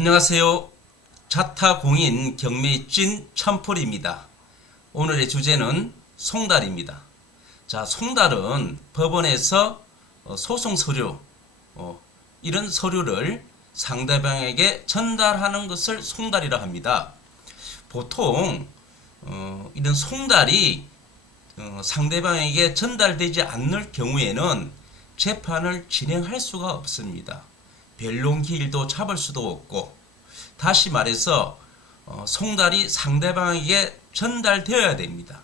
안녕하세요. 자타공인 경매 찐 참풀입니다. 오늘의 주제는 송달입니다. 자, 송달은 법원에서 소송 서류, 이런 서류를 상대방에게 전달하는 것을 송달이라 합니다. 보통 이런 송달이 상대방에게 전달되지 않을 경우에는 재판을 진행할 수가 없습니다. 변론기일도 잡을 수도 없고, 다시 말해서 송달이 상대방에게 전달되어야 됩니다.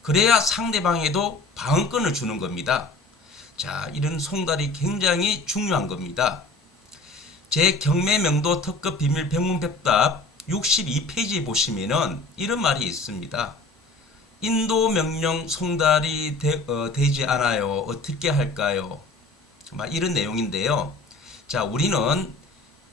그래야 상대방에도 방어권을 주는 겁니다. 자, 이런 송달이 굉장히 중요한 겁니다. 제 경매명도 특급 비밀 백문백답 62페이지 보시면은 이런 말이 있습니다. 인도 명령 송달이 되지 않아요. 어떻게 할까요? 이런 내용인데요. 자, 우리는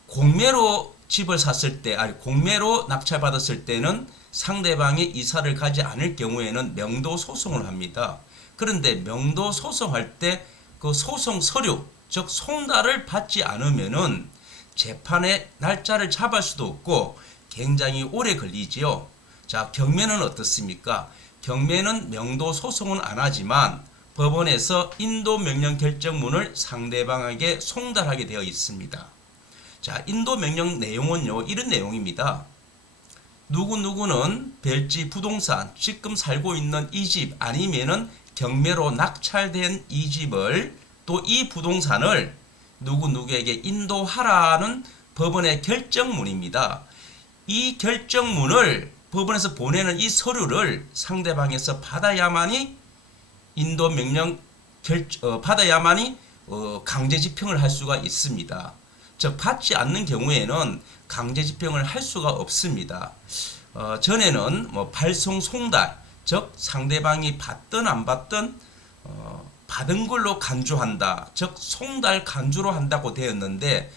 공매로 집을 샀을 때, 아니 공매로 낙찰받았을 때는 상대방이 이사를 가지 않을 경우에는 명도 소송을 합니다. 그런데 명도 소송할 때 그 소송 서류, 즉 송달을 받지 않으면은 재판의 날짜를 잡을 수도 없고 굉장히 오래 걸리지요. 자, 경매는 어떻습니까? 경매는 명도 소송은 안 하지만 법원에서 인도 명령 결정문을 상대방에게 송달하게 되어 있습니다. 자, 인도 명령 내용은요, 이런 내용입니다. 누구누구는 별지 부동산, 지금 살고 있는 이 집 아니면은 경매로 낙찰된 이 집을 또 이 부동산을 누구누구에게 인도하라는 법원의 결정문입니다. 이 결정문을 법원에서 보내는 이 서류를 상대방에서 받아야만이 인도 명령 받아야만이 강제 집행을 할 수가 있습니다. 즉 받지 않는 경우에는 강제 집행을 할 수가 없습니다. 전에는 발송 송달, 즉 상대방이 받든 안 받든 받은 걸로 간주한다, 즉 송달 간주로 한다고 되었는데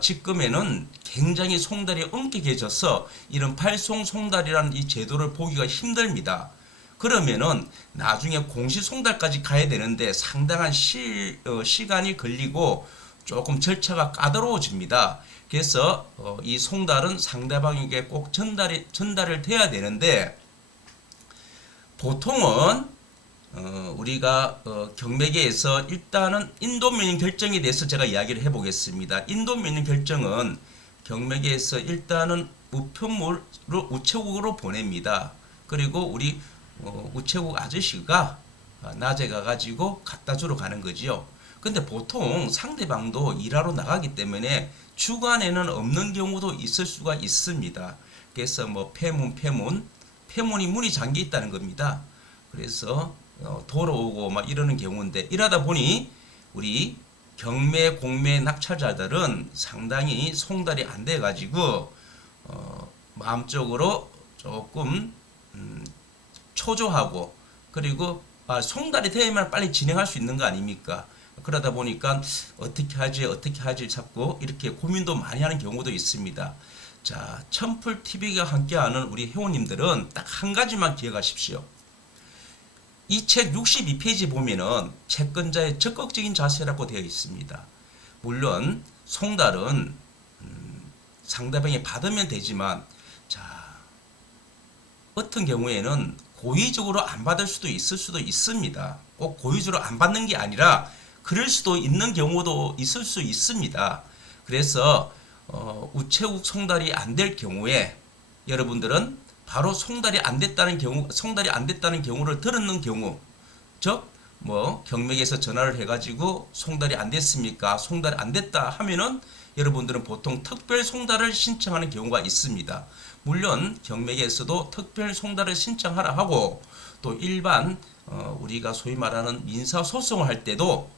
지금에는 굉장히 송달이 엄격해져서 이런 발송 송달이라는 이 제도를 보기가 힘듭니다. 그러면은 나중에 공시송달까지 가야 되는데 상당한 시간이 걸리고 조금 절차가 까다로워집니다. 그래서 이 송달은 상대방에게 꼭 전달을 돼야 되는데, 보통은 우리가 경매계에서 일단은 인도명령 결정에 대해서 제가 이야기를 해보겠습니다. 인도명령 결정은 경매계에서 일단은 우체국으로 보냅니다. 그리고 우리 우체국 아저씨가 낮에 가가지고 갖다 주러 가는 거지요. 근데 보통 상대방도 일하러 나가기 때문에 주간에는 없는 경우도 있을 수가 있습니다. 그래서 폐문이 문이 잠겨 있다는 겁니다. 그래서 돌아오고 이러는 경우인데, 이러다 보니 우리 경매, 공매 낙찰자들은 상당히 송달이 안 돼 가지고 마음적으로 조금 초조하고, 그리고 송달이 되면 빨리 진행할 수 있는 거 아닙니까? 그러다 보니까 어떻게 하지 자꾸 이렇게 고민도 많이 하는 경우도 있습니다. 자, 첨풀TV가 함께하는 우리 회원님들은 딱 한 가지만 기억하십시오. 이 책 62페이지 보면은 채권자의 적극적인 자세라고 되어 있습니다. 물론 송달은 상대방이 받으면 되지만, 자, 어떤 경우에는 고의적으로 안 받을 수도 있을 수도 있습니다. 꼭 고의적으로 안 받는 게 아니라 그럴 수도 있는 경우도 있을 수 있습니다. 그래서 우체국 송달이 안 될 경우에 여러분들은 바로 송달이 안 됐다는 경우를 들었는 경우, 즉 경매에서 전화를 해가지고 송달이 안 됐습니까? 송달이 안 됐다 하면은 여러분들은 보통 특별 송달을 신청하는 경우가 있습니다. 물론 경매에서도 특별 송달을 신청하라 하고, 또 일반 우리가 소위 말하는 민사 소송을 할 때도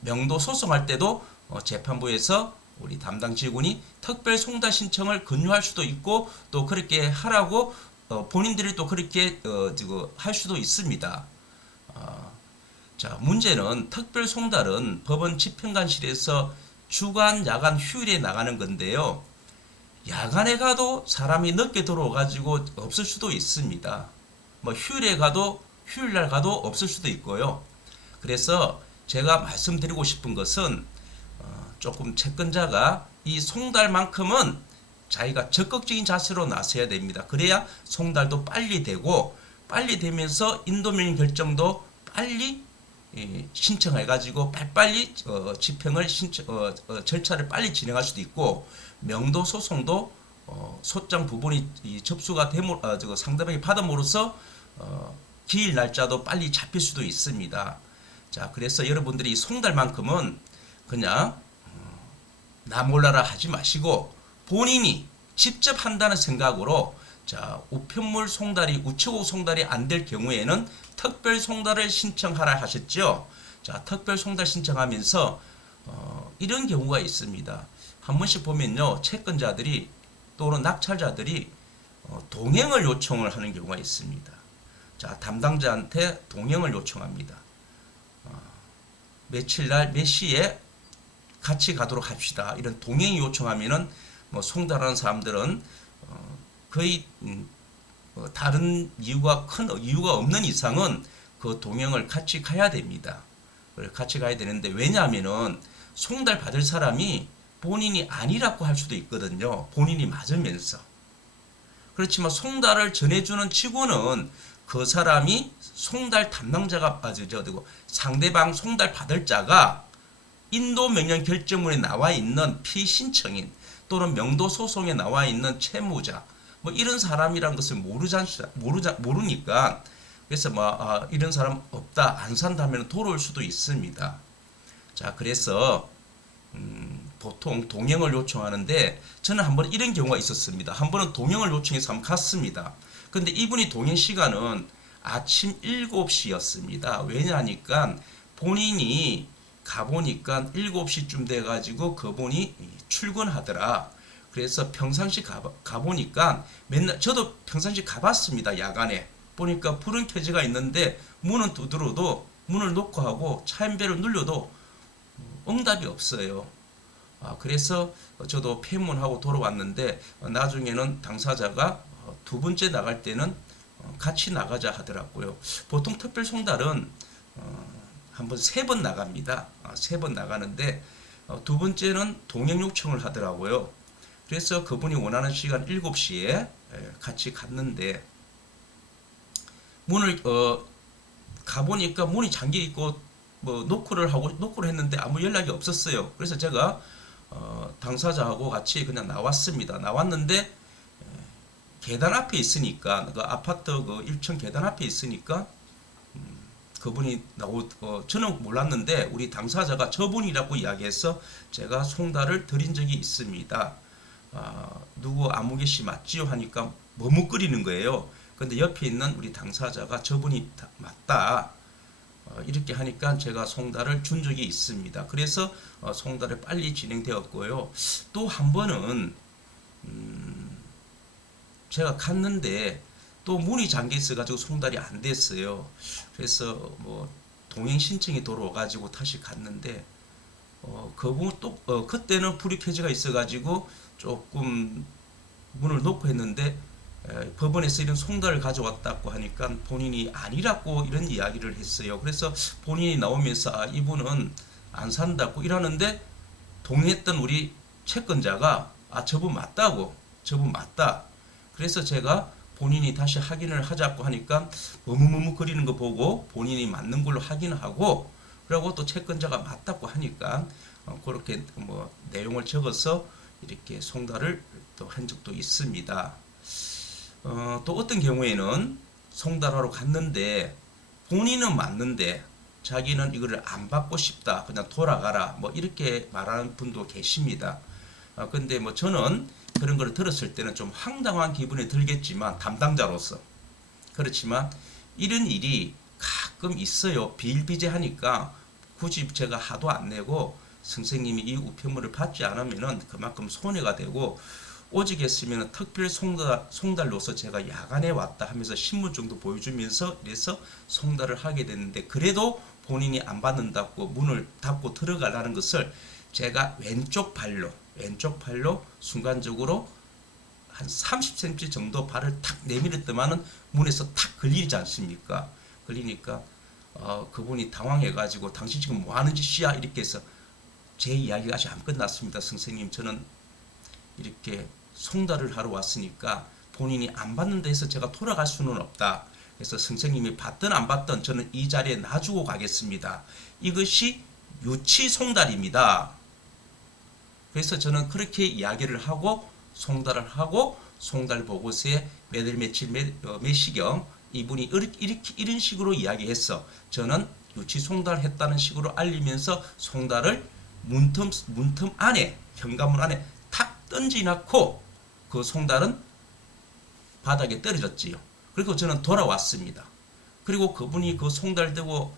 명도 소송할 때도 재판부에서 우리 담당 직원이 특별 송달 신청을 권유할 수도 있고, 또 그렇게 하라고 본인들이 또 그렇게 할 수도 있습니다. 자, 문제는 특별 송달은 법원 집행관실에서 주간, 야간, 휴일에 나가는 건데요. 야간에 가도 사람이 늦게 들어와가지고 없을 수도 있습니다. 휴일날 가도 없을 수도 있고요. 그래서 제가 말씀드리고 싶은 것은 조금 채권자가 이 송달만큼은 자기가 적극적인 자세로 나서야 됩니다. 그래야 송달도 빨리 되고 빨리 되면서 인도명령 결정도 빨리 신청해가지고 빨리 집행을 절차를 빨리 진행할 수도 있고 명도 소송도 소장 부분이 접수가 상대방이 받음으로써 기일 날짜도 빨리 잡힐 수도 있습니다. 자, 그래서 여러분들이 송달만큼은 그냥 나 몰라라 하지 마시고 본인이 직접 한다는 생각으로 자, 우편물 송달이 우체국 송달이 안 될 경우에는 특별 송달을 신청하라 하셨죠. 자, 특별 송달 신청하면서 이런 경우가 있습니다. 한 번씩 보면요, 채권자들이 또는 낙찰자들이 동행을 요청을 하는 경우가 있습니다. 자, 담당자한테 동행을 요청합니다. 며칠 날 몇 시에 같이 가도록 합시다. 이런 동행이 요청하면은 뭐 송달하는 사람들은 거의 다른 큰 이유가 없는 이상은 그 동행을 같이 가야 됩니다. 같이 가야 되는데 왜냐하면은 송달 받을 사람이 본인이 아니라고 할 수도 있거든요. 본인이 맞으면서. 그렇지만 송달을 전해주는 직원은 그 사람이 송달 담당자가 되고 상대방 송달 받을 자가 인도 명령 결정문에 나와 있는 피신청인 또는 명도 소송에 나와 있는 채무자 뭐 이런 사람이란 것을 모르니까 그래서 이런 사람 없다 안 산다면 돌아올 수도 있습니다. 자, 그래서 보통 동행을 요청하는데 저는 한번 이런 경우가 있었습니다. 한 번은 동행을 요청해서 한번 갔습니다. 근데 이분이 동행 시간은 아침 7시였습니다. 왜냐하니까 본인이 가보니까 7시쯤 돼가지고 그분이 출근하더라. 그래서 평상시 가보니까 맨날 저도 평상시 가봤습니다. 야간에 보니까 불은 켜지가 있는데 문은 두드려도 문을 놓고 하고 차인배를 눌려도 응답이 없어요. 그래서 저도 폐문하고 돌아왔는데 나중에는 당사자가 두 번째 나갈 때는 같이 나가자 하더라고요. 보통 특별 송달은 한번 3번 나갑니다. 3번 나가는데 두 번째는 동행 요청을 하더라고요. 그래서 그분이 원하는 시간 7시에 같이 갔는데 문을 가보니까 문이 잠겨 있고 노크를 했는데 아무 연락이 없었어요. 그래서 제가 당사자하고 같이 그냥 나왔습니다. 나왔는데 계단 앞에 있으니까 그 아파트 그 1층 계단 앞에 있으니까 그분이 저는 몰랐는데 우리 당사자가 저분이라고 이야기해서 제가 송달을 드린 적이 있습니다. 누구 아무개 씨 맞지요 하니까 머뭇거리는 거예요. 근데 옆에 있는 우리 당사자가 저분이 맞다. 이렇게 하니까 제가 송달을 준 적이 있습니다. 그래서 송달이 빨리 진행되었고요. 또 한 번은 제가 갔는데 또 문이 잠겨 있어가지고 송달이 안 됐어요. 그래서 동행 신청이 들어와가지고 다시 갔는데 그분 또 그때는 불이 켜지가 있어가지고 조금 문을 놓고 했는데 법원에서 이런 송달을 가져왔다고 하니까 본인이 아니라고 이런 이야기를 했어요. 그래서 본인이 나오면서 이분은 안 산다고 이러는데 동의했던 우리 채권자가 저분 맞다고 저분 맞다. 그래서 제가 본인이 다시 확인을 하자고 하니까 머뭇머뭇거리는 거 보고 본인이 맞는 걸로 확인하고 그리고 또 채권자가 맞다고 하니까 그렇게 내용을 적어서 이렇게 송달을 또 한 적도 있습니다. 또 어떤 경우에는 송달하러 갔는데 본인은 맞는데 자기는 이거를 안 받고 싶다 그냥 돌아가라 이렇게 말하는 분도 계십니다. 근데 저는 그런 걸 들었을 때는 좀 황당한 기분이 들겠지만 담당자로서 그렇지만 이런 일이 가끔 있어요. 비일비재하니까 굳이 제가 하도 안 내고 선생님이 이 우편물을 받지 않으면은 그만큼 손해가 되고 오직 했으면 특별 송달로서 제가 야간에 왔다 하면서 신분증도 보여주면서 이래서 송달을 하게 됐는데 그래도 본인이 안 받는다고 문을 닫고 들어가라는 것을 제가 왼쪽 발로 순간적으로 한 30cm 정도 발을 탁 내밀었더만은 문에서 탁 걸리지 않습니까? 걸리니까 그분이 당황해가지고 당신 지금 뭐 하는 짓이야? 이렇게 해서 제 이야기가 아직 안 끝났습니다. 선생님 저는 이렇게 송달을 하러 왔으니까 본인이 안 받는다 해서 제가 돌아갈 수는 없다. 그래서 선생님이 받든 안 받든 저는 이 자리에 놔주고 가겠습니다. 이것이 유치 송달입니다. 그래서 저는 그렇게 이야기를 하고 송달을 하고 송달 보고서에 매달 며칠 몇 시경 이분이 이런 식으로 이야기했어. 저는 유치 송달했다는 식으로 알리면서 송달을 문틈 안에 현관문 안에 탁 던지놓고 그 송달은 바닥에 떨어졌지요. 그리고 저는 돌아왔습니다. 그리고 그분이 그 송달 들고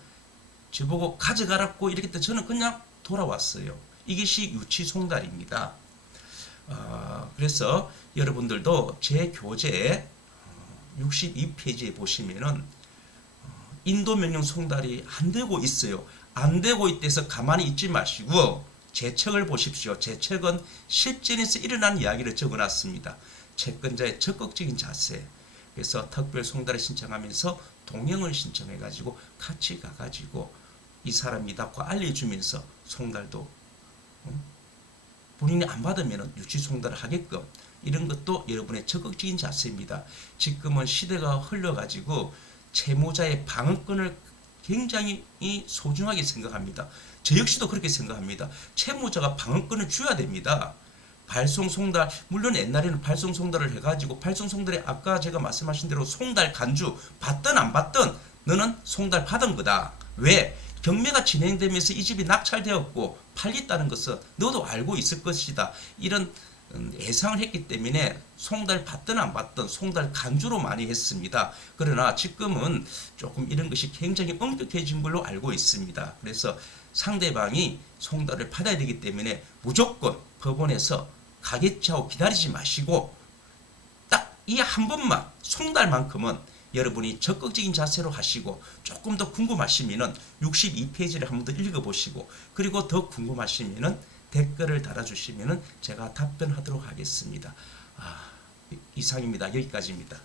저보고 가져가라고 이렇게 때 저는 그냥 돌아왔어요. 이것이 유치 송달입니다. 그래서 여러분들도 제 교재 62페이지에 보시면은 인도 명령 송달이 안 되고 있어요. 안 되고 있대서 가만히 있지 마시고 제 책을 보십시오. 제 책은 실전에서 일어난 이야기를 적어놨습니다. 채권자의 적극적인 자세. 그래서 특별 송달을 신청하면서 동행을 신청해가지고 같이 가가지고 이 사람이다고 알려주면서 송달도 본인이 안 받으면 유치 송달을 하게끔 이런 것도 여러분의 적극적인 자세입니다. 지금은 시대가 흘러가지고 채무자의 방어권을 굉장히 소중하게 생각합니다. 저 역시도 그렇게 생각합니다. 채무자가 방어권을 줘야 됩니다. 발송송달 물론 옛날에는 발송송달을 해가지고 발송송달에 아까 제가 말씀하신 대로 송달 간주 받든 안 받든 너는 송달 받은 거다. 왜? 경매가 진행되면서 이 집이 낙찰되었고 팔렸다는 것은 너도 알고 있을 것이다. 이런 예상을 했기 때문에 송달 받든 안 받든 송달 간주로 많이 했습니다. 그러나 지금은 조금 이런 것이 굉장히 엄격해진 걸로 알고 있습니다. 그래서 상대방이 송달을 받아야 되기 때문에 무조건 법원에서 가겠지 하고 기다리지 마시고 딱 이 한 번만 송달만큼은 여러분이 적극적인 자세로 하시고 조금 더 궁금하시면은 62페이지를 한 번 더 읽어보시고 그리고 더 궁금하시면은 댓글을 달아주시면은 제가 답변하도록 하겠습니다. 이상입니다. 여기까지입니다.